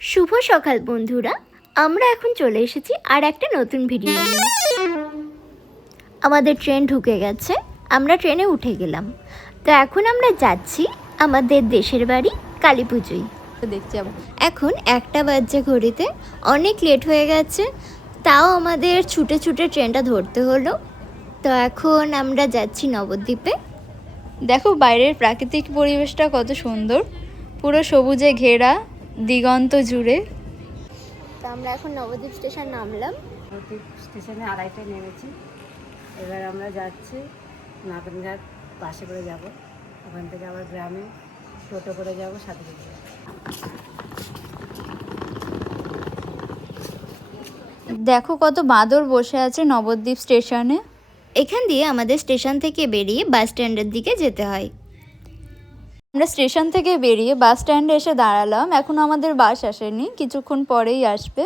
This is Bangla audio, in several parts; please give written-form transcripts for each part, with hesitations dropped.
শুভ সকাল বন্ধুরা, আমরা এখন চলে এসেছি আর একটা নতুন ভিডিও নিয়ে। আমাদের ট্রেন ঢুকে গেছে, আমরা ট্রেনে উঠে গেলাম। তো এখন আমরা যাচ্ছি আমাদের দেশের বাড়ি কালী পুজোয়। তো দেখছি এখন 1টা বাজছে ঘড়িতে, অনেক লেট হয়ে গেছে, তাও আমাদের ছুটে ছুটে ট্রেনটা ধরতে হলো। তো এখন আমরা যাচ্ছি নবদ্বীপে। দেখো বাইরের প্রাকৃতিক পরিবেশটা কত সুন্দর, পুরো সবুজে ঘেরা দিগন্ত জুড়ে। তো আমরা এখন নবদ্বীপ স্টেশন নামলাম। নবদ্বীপ স্টেশনে 2:30টায় নেমেছি। এবার আমরা যাচ্ছি নাতনঘাট বাসে করে যাব, ওখান থেকে আবার গ্রামে টোটো করে যাব সাথে। দেখো কত বাঁদর বসে আছে নবদ্বীপ স্টেশনে। এখান দিয়ে আমাদের স্টেশন থেকে বেরিয়ে বাস স্ট্যান্ডের দিকে যেতে হয়। আমরা স্টেশন থেকে বেরিয়ে বাস স্ট্যান্ডে এসে দাঁড়ালাম। এখন আমাদের বাস আসেনি, কিছুক্ষণ পরেই আসবে।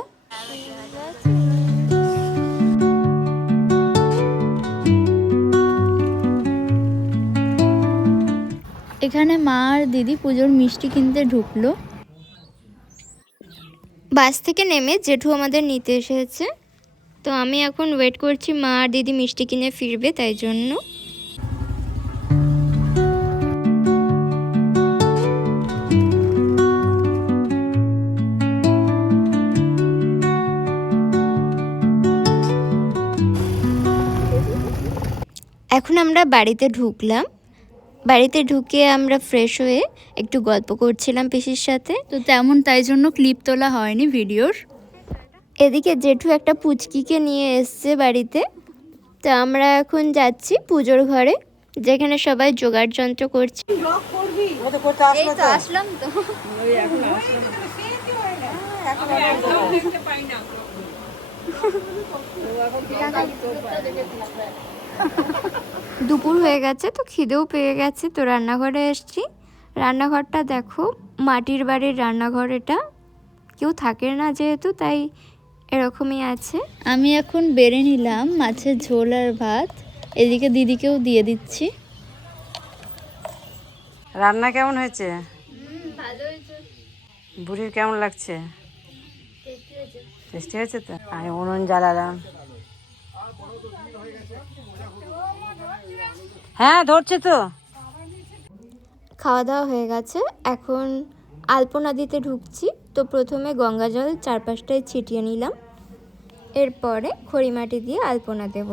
এখানে মা আর দিদি পুজোর মিষ্টি কিনতে ঢুকলো। বাস থেকে নেমে জেঠু আমাদের নিতে এসেছে। তো আমি এখন ওয়েট করছি, মা আর দিদি মিষ্টি কিনে ফিরবে, তাই জন্য। এখন আমরা বাড়িতে ঢুকলাম। বাড়িতে ঢুকে আমরা ফ্রেশ হয়ে একটু গল্প করছিলাম পিসির সাথে। তো তেমন তাই জন্য ক্লিপ তোলা হয়নি ভিডিওর। এদিকে জেঠু একটা পুচকিকে নিয়ে এসছে বাড়িতে। তো আমরা এখন যাচ্ছি পুজোর ঘরে, যেখানে সবাই জোগাড় যন্ত্র করছে। এই তো আসলাম তো। দুপুর হয়ে গেছে, তো খিদেও পেয়ে গেছে, তো রান্নাঘরে এসেছি। রান্নাঘরটা দেখো, মাটির বাড়ির রান্নাঘর, এটা কেউ থাকে না যেহেতু, তাই এরকমই আছে। আমি এখন বেড়ে নিলাম মাছের ঝোল আর ভাত, এদিকে দিদিকেও দিয়ে দিচ্ছি। রান্না কেমন হয়েছে? বুড়ির কেমন লাগছে? টেস্টি হয়েছে তো। আমি উনুন জ্বালালাম। হ্যাঁ ধরছে তো। খাওয়া দাওয়া হয়ে গেছে, এখন আলপনা দিতে ঢুকছি। তো প্রথমে গঙ্গা জল চারপাশটায় ছিটিয়ে নিলাম, এরপরে খড়িমাটি দিয়ে আলপনা দেব।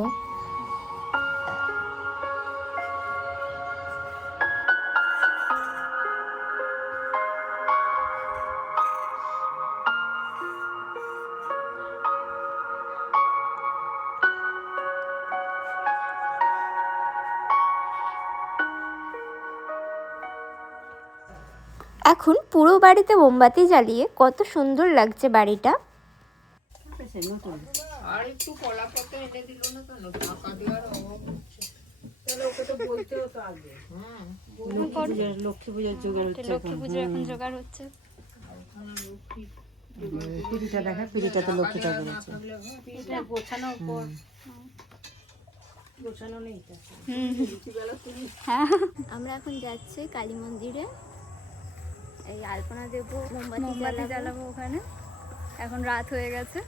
এখন পুরো বাড়িতে মোমবাতি জ্বালিয়ে কত সুন্দর লাগছে বাড়িটা। লক্ষ্মী পুজোর জোগাড় হচ্ছে। লক্ষ্মী পুজো এখন জোগাড় হচ্ছে। পিড়িটা দেখা, পিড়িটা তো লক্ষ্মী ঠাকুর হচ্ছে। আমরা এখন যাচ্ছি কালী মন্দিরে, এই আলপনা দেবো, মোমবাতি জ্বালাবো ওখানে। এখন রাত হয়ে গেছে,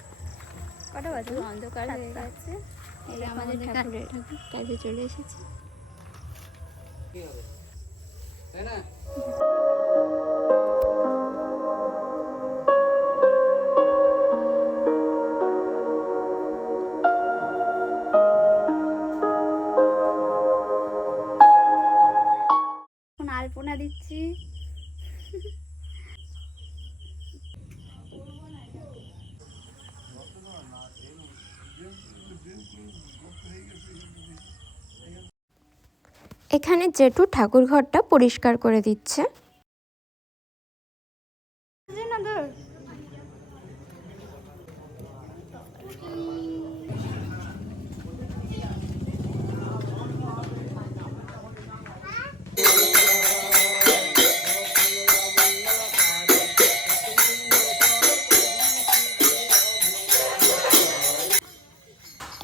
কটা বাজে? অন্ধকার হয়ে গেছে। এই আমাদের ঠাকুরের কাজে চলে এসেছে। এখন আলপনা দিচ্ছি। এখানে জেঠু ঠাকুর ঘরটা পরিষ্কার করে দিচ্ছে।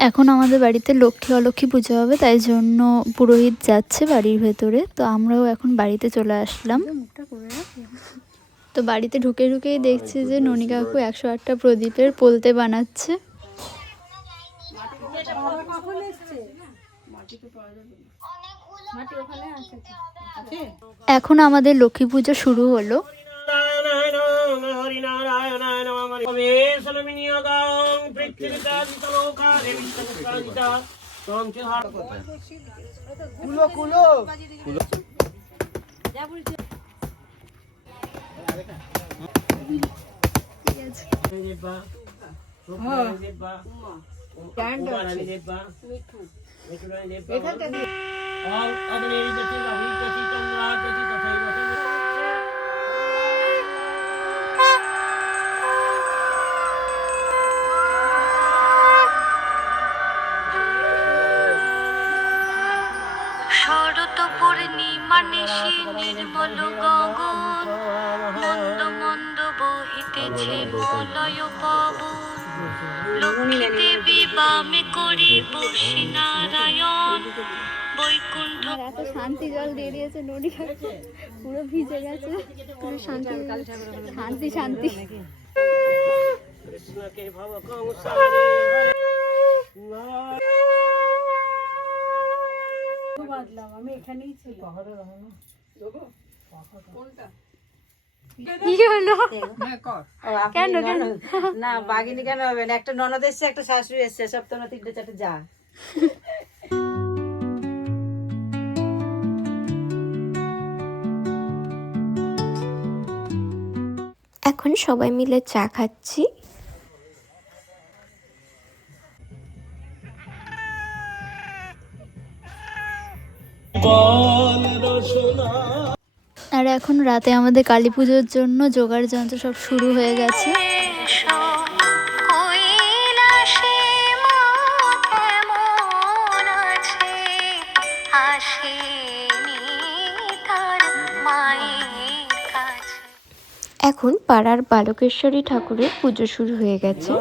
এখন আমাদের বাড়িতে লক্ষ্মী অলক্ষ্মী পুজো হবে, তাই জন্য পুরোহিত যাচ্ছে বাড়ির ভেতরে। তো আমরাও এখন বাড়িতে চলে আসলাম। তো বাড়িতে ঢুকে ঢুকেই দেখছি যে ননি কাকু 108টা প্রদীপের পোলতে বানাচ্ছে। এখন আমাদের লক্ষ্মী পুজো শুরু হলো। শরৎ পূর্ণিমা নিশি নির্মল গগন, মন্দ মন্দ বহিতেছে বলয় পবন। লক্ষ্মী দেবী বামে করি বসি নারায়ণ, বৈকুণ্ঠ। এত শান্তি জল দিয়ে দিয়েছে ননি কাকু, পুরো ভিজে গেছে। পুরো শান্তি শান্তি শান্তি। আমি এখানেই ছিল। কি হলো? কেন কেন না বাগিনী কেন হবে না? একটা ননদ এসছে, একটা শাশুড়ি এসছে, সব তো না 3টে 4টে যা। এখন সবাই মিলে চা খাচ্ছি। আর এখন রাতে আমাদের কালী পুজোর জন্য জোগাড় যন্ত্র সব শুরু হয়ে গেছে। এখন পাড়ার বালকেশ্বরী ঠাকুরের পুজো শুরু হয়ে গেছে।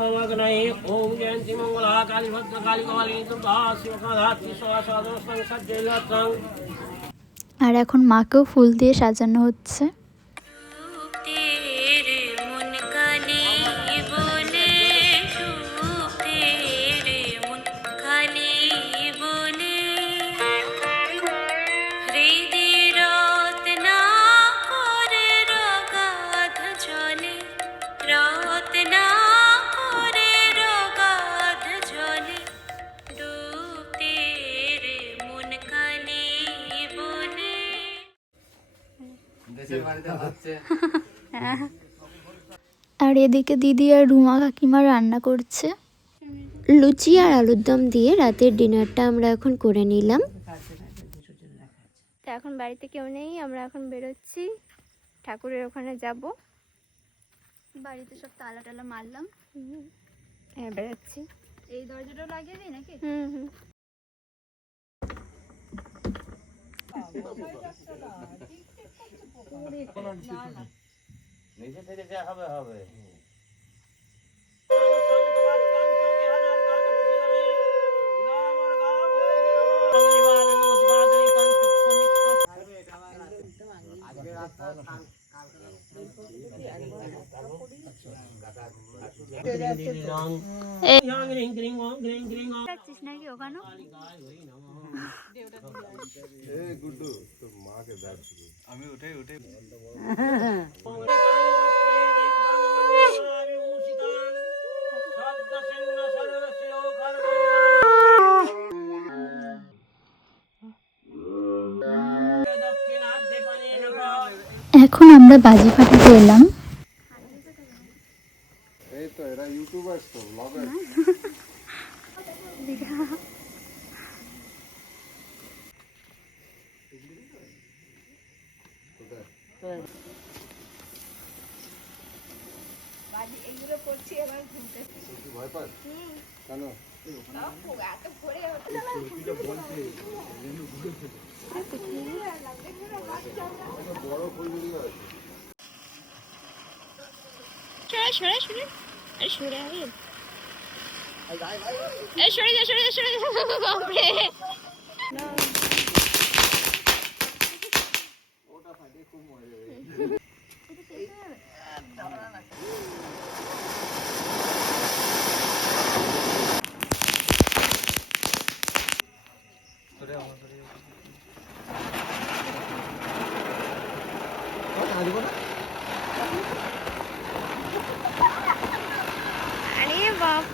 আর এখন মাকেও ফুল দিয়ে সাজানো হচ্ছে। আর এদিকে দিদি আর রুমা কাকিমা রান্না করছে। লুচি আর আলুর দম দিয়ে রাতের ডিনারটা আমরা এখন করে নিলাম। তো এখন বাড়িতে কেউ নেই, আমরা এখন বেরোচ্ছি, ঠাকুরের ওখানে যাব। বাড়িতে সব তালা টালা মারলাম। হ্যাঁ, বেরোচ্ছি। এই দরজাটাও লাগিয়ে দিই নাকি? হুম। নিজে থেকে যা হবে হবে। নাকি ওখানে আমি ওটাই এখন আমরা বাজি ফাটাতে এলাম। এই তো এরা ইউটিউবার তো ব্লগার। ভয় পাস কেন? বড় ফুলগুলি আছে। আরে বাপ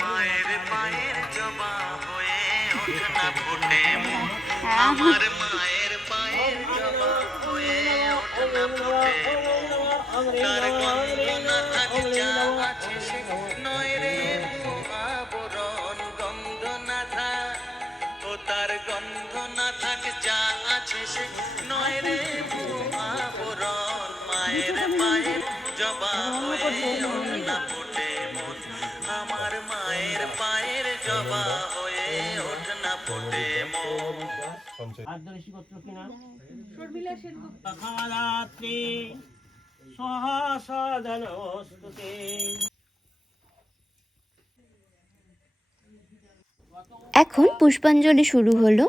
মায়ের পায়ের জবা হয়ে ওঠে না ফুটে মন। আমার মায়ের পায়ের জবা হয়ে ওঠে না ফুটে মন। তার গন্ধ না থাকে যা আছে সে নয় রে আবরণ। গন্ধ না থাক ও তার গন্ধ না থাকে যা আছে সে নয় রে আবরণ। মায়ের পায়ের জবা হয়ে ওঠে না ফুটে মন। আমার মায়ের পায়ের জবা হয়ে ওঠে না ফুটে মন। এখন পুষ্পাঞ্জলি শুরু হলো।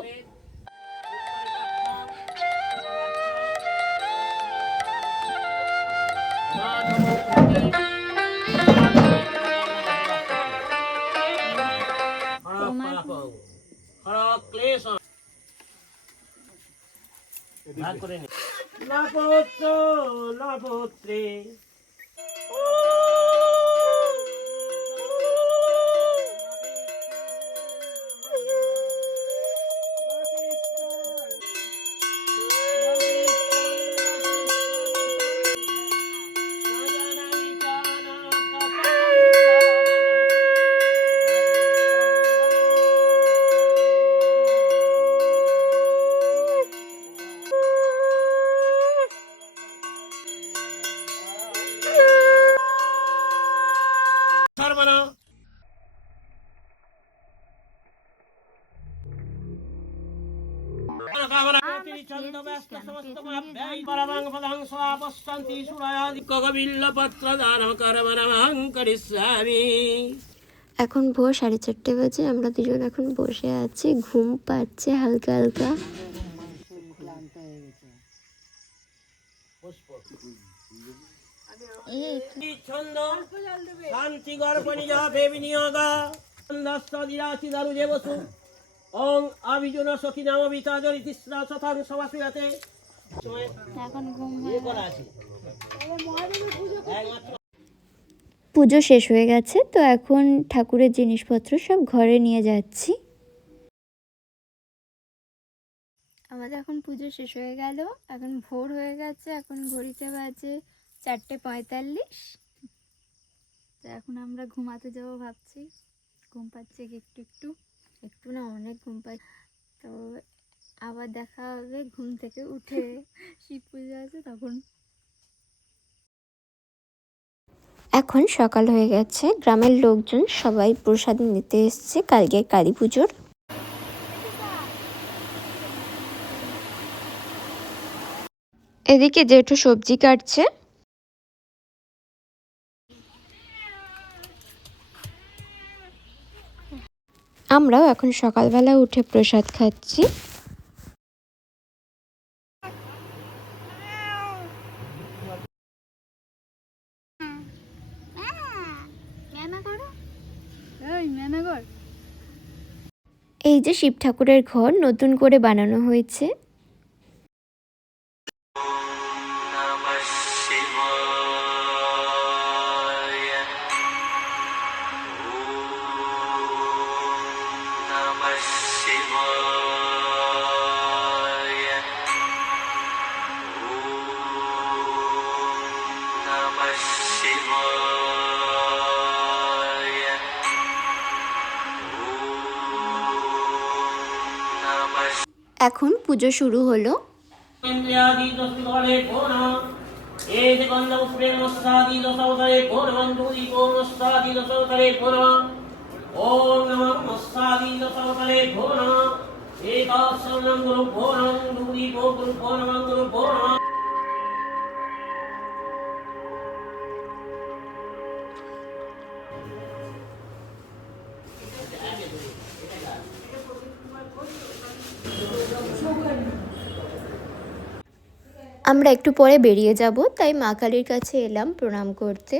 এখন ভোর 4:30 বাজে, আমরা দুজন এখন বসে আছি, ঘুম পাচ্ছে হালকা হালকা। এখন ঘুম পুজো শেষ হয়ে গেছে, তো এখন ঠাকুরের জিনিসপত্র সব ঘরে নিয়ে যাচ্ছি। আমাদের এখন পুজো শেষ হয়ে গেল, এখন ভোর হয়ে গেছে, এখন ঘড়িতে বাজে 4:45। তো এখন আমরা ঘুমাতে যাবো ভাবছি। ঘুম পাচ্ছে একটু একটু, একটু না অনেক ঘুম পাচ্ছে। তো আবার দেখা হবে ঘুম থেকে উঠে, শিব পুজো আছে তখন। এখন সকাল হয়ে গেছে, গ্রামের লোকজন সবাই প্রসাদ নিতে এসছে কালকে কালী পুজোর। এদিকে জেঠু সবজি কাটছে। আমরাও এখন সকালবেলা উঠে প্রসাদ খাচ্ছি। এই যে শিব ঠাকুরের ঘর নতুন করে বানানো হয়েছে। নমঃ শিবায়। নমঃ শিবায়। নমঃ শিবায়। এখন পুজো শুরু হলো। ओम नमः मस्तादीन सर्वतले भो नमः एकाशरणं गुरुभ्यो नमः दुरीभो गुरुभ्यो नमः गुरुभ्यो नमः। আমরা একটু পরে বেরিয়ে যাব, তাই মা কালীর কাছে এলাম প্রণাম করতে।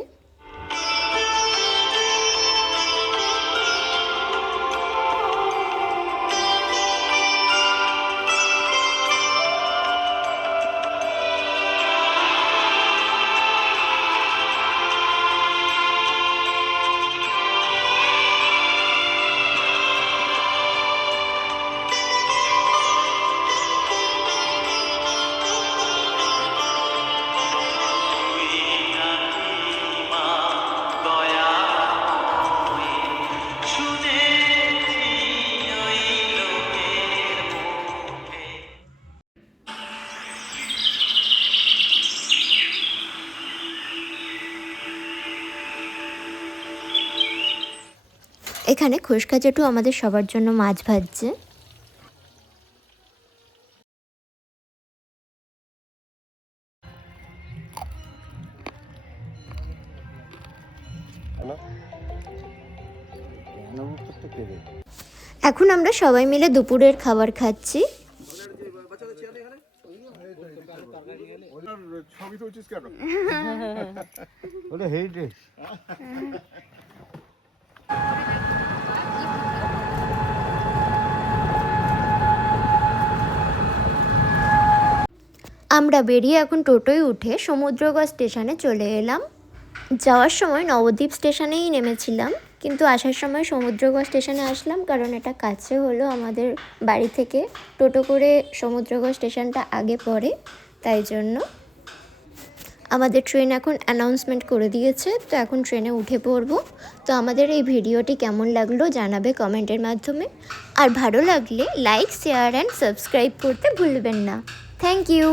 এখানে খোসকা জেঠু আমাদের সবার জন্য মাছ ভাজছে। এখন আমরা সবাই মিলে দুপুরের খাবার খাচ্ছি। ছবি তুলছিস কেন? ওটা হেরিটেজ। আমরা বেরিয়ে এখন টোটোয় উঠে সমুদ্রগড় স্টেশনে চলে এলাম। যাওয়ার সময় নবদ্বীপ স্টেশনেই নেমেছিলাম, কিন্তু আসার সময় সমুদ্রগড় স্টেশনে আসলাম, কারণ এটা কাছে হলো আমাদের বাড়ি থেকে। টোটো করে সমুদ্রগড় স্টেশনটা আগে পড়ে, তাই জন্য। আমাদের ট্রেন এখন অ্যানাউন্সমেন্ট করে দিয়েছে, তো এখন ট্রেনে উঠে পড়বো। তো আমাদের এই ভিডিওটি কেমন লাগলো জানাবে কমেন্টের মাধ্যমে, আর ভালো লাগলে লাইক, শেয়ার অ্যান্ড সাবস্ক্রাইব করতে ভুলবেন না। Thank you.